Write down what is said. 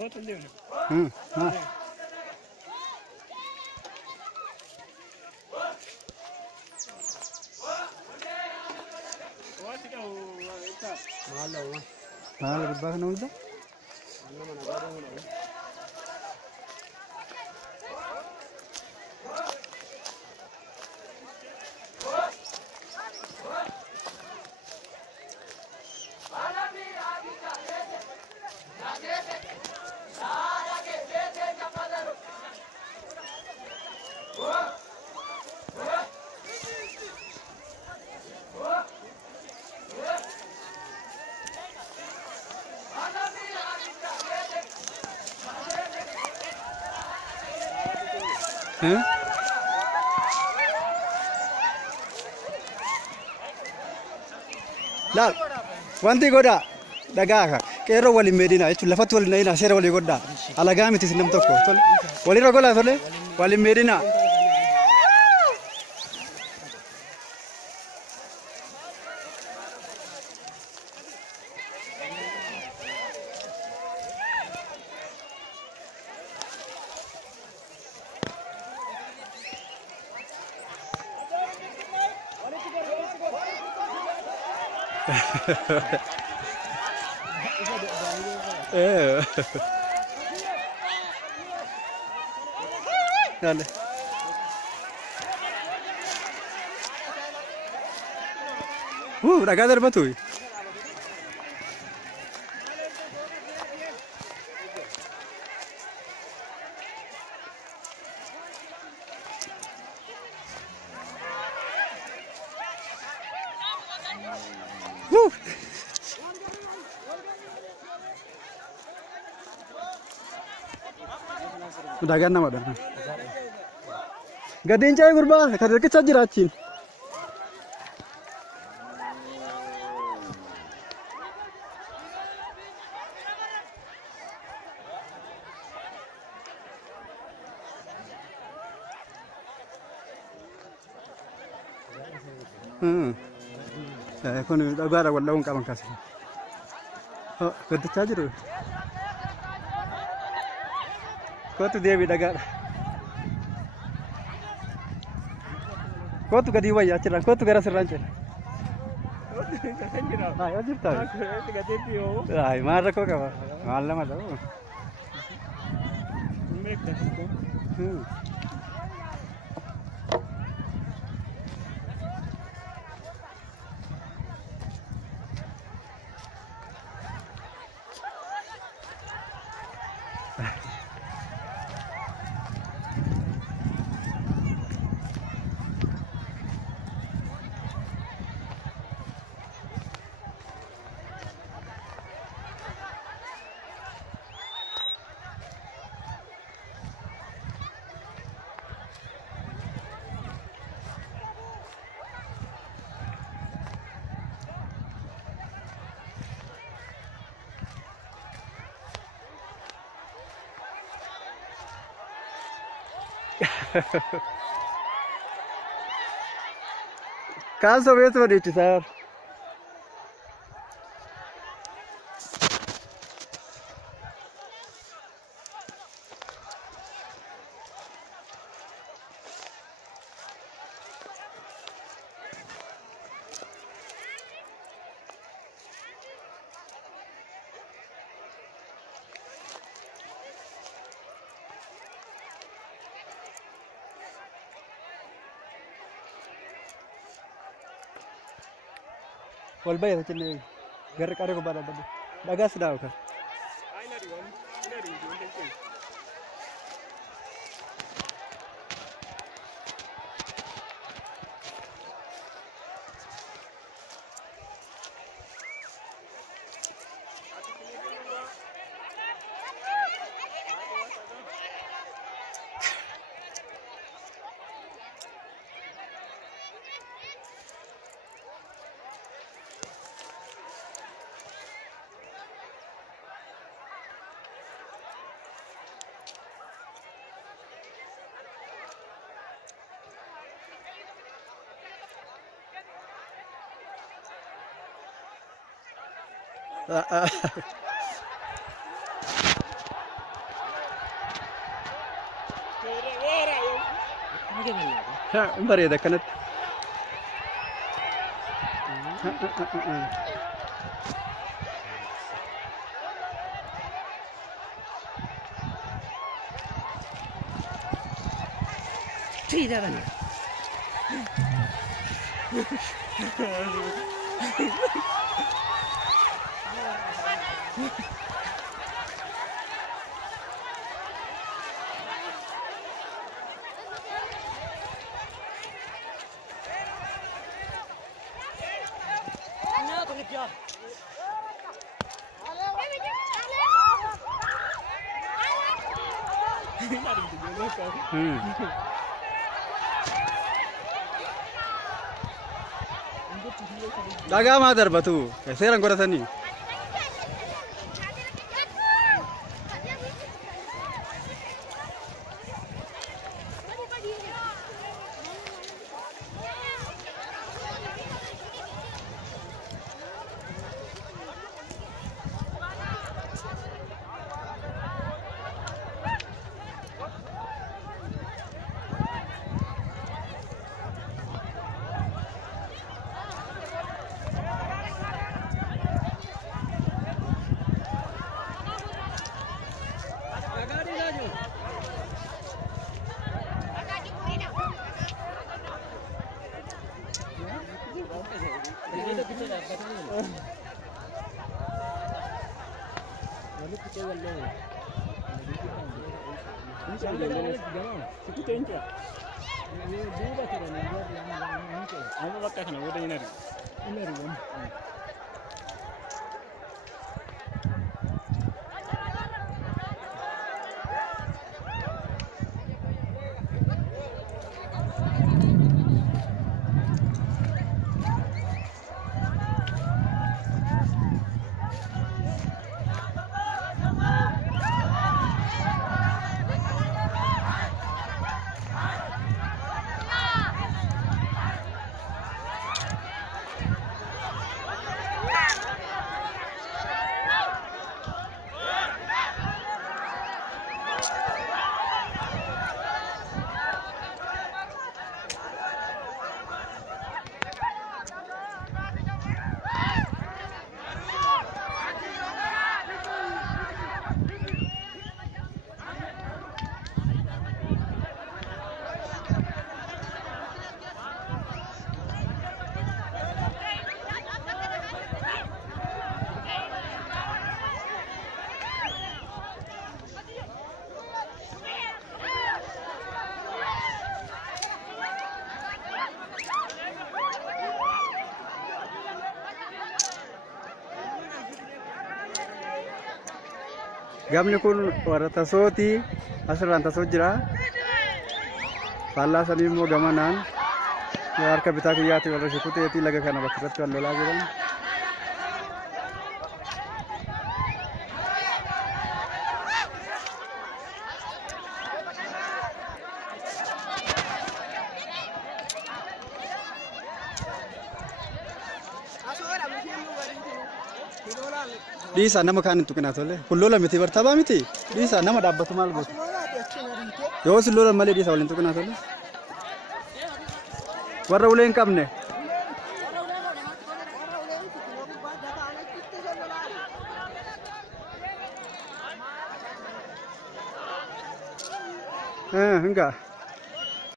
हाँ माल गुब्बा का नौलदा हैं लाल wanti goda dhagaa ka qeerroo waliin meedina jechuun lafatti waliin dhahina seera walii godhaa alagaa miti nam tokko tole walirra golaa tole waliin meedina dale dhagaa darbatu dhagaan namadha gadeen caayee gurbaa kan hirkichaa jiraachiin kun dhagaadha walla'uun qaban kaase gaddachaa jiru kootu deebii dhagaadha kootu gadi wayya achirraan kootu gara sirraan jedha yoo jirta maal rakkoo qaba maal lama ta'u Caso mesmo, Bonito, sabe? والبيض اللي غير قاري كبار بدو دغاس داوكا Hin bareeda akkanatti. Dhagaa maa darbatu seeraan godhatanii. Gamni kun warra tasooti asirraan tasoo jira. Faallaa sanii immoo gamanaan harka bitaa kiyyaatti warra shikuteetii laga kana bakka irratti wal lolaa jiran. Dhiisaa nama kaan hin tuqinaa tole. Kun lola miti bartabaa miti. Dhiisaa nama dhaabbatu maal gootu. Yoo si lola malee dhiisaa waliin tuqinaa tole. Warra ulee hin qabne. Hingaa.